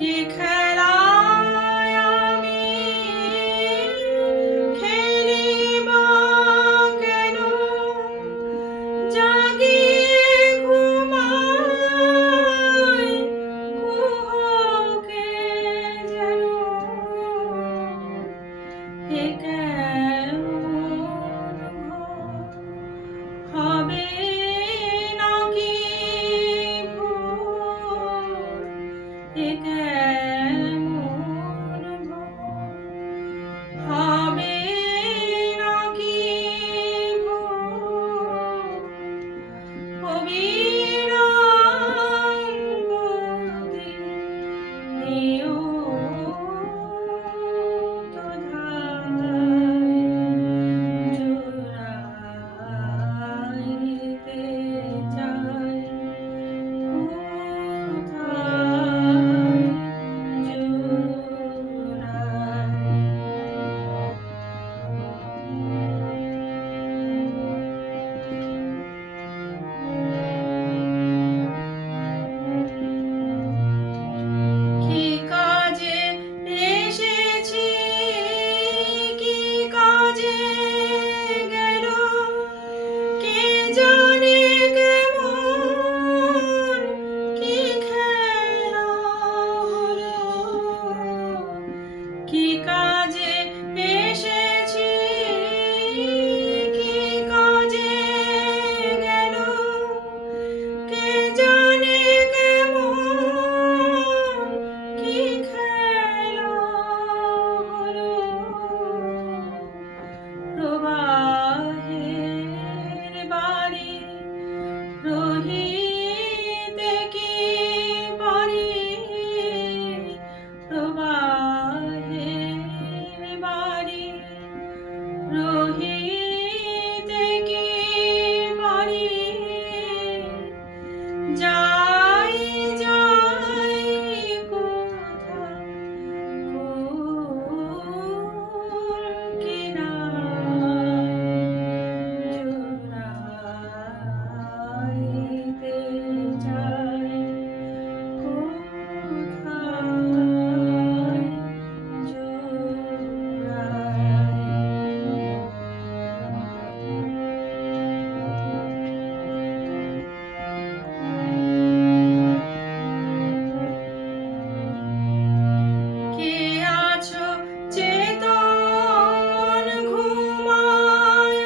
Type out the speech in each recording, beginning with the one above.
কি খেলায় আমি খেলিব কেন জাগিয়ে ঘুমাই কুহকে যেন এ কেমন হবে নাকি ভোর এ কেমন হবে নাকি ভোর অবিরাম গতি নিয়ত ধারায় জোড়াইতে চাই কোথায় কি কাজে এসেছি কি কাজে গেল কে জানে কেমন কি খেলা হলো কি কাজে এসেছি কি কাজে গেল কে জানে কেমন কি খেলা হলো প্রবাহের বাড়ি রহিতে কি পারি প্রবাহের বাড়ি রহিতে কি পারি যাই যাই কোথা কোন কিনারায় জোড়াইতে চাই কোথায় কে আছো চেতন ঘুমায়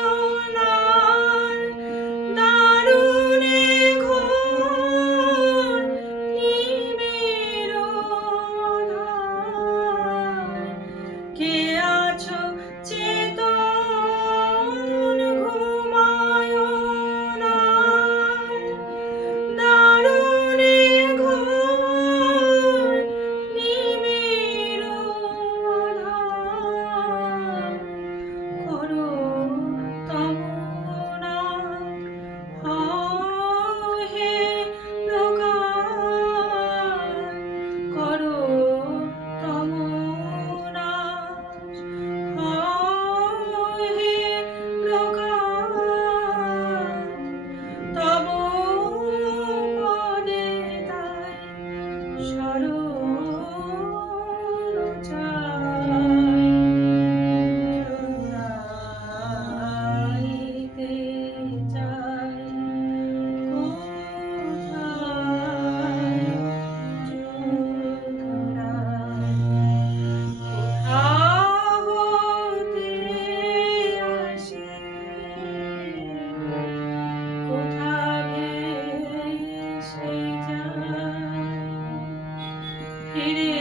না দারুণে ঘোর নিবিড় আঁধার কে আছো চেতন ঘুমায় না দারুণে ঘোর নিবিড় আঁধার করো তমনা হও হে প্রকাশ করো তমনা হও হে প্রকাশ তব পদে তাই শরণ চাই জোড়াইতে চাই কোথায় জোড়াই কোথা হতে আসে কোথা ভেসে যায় ফিরে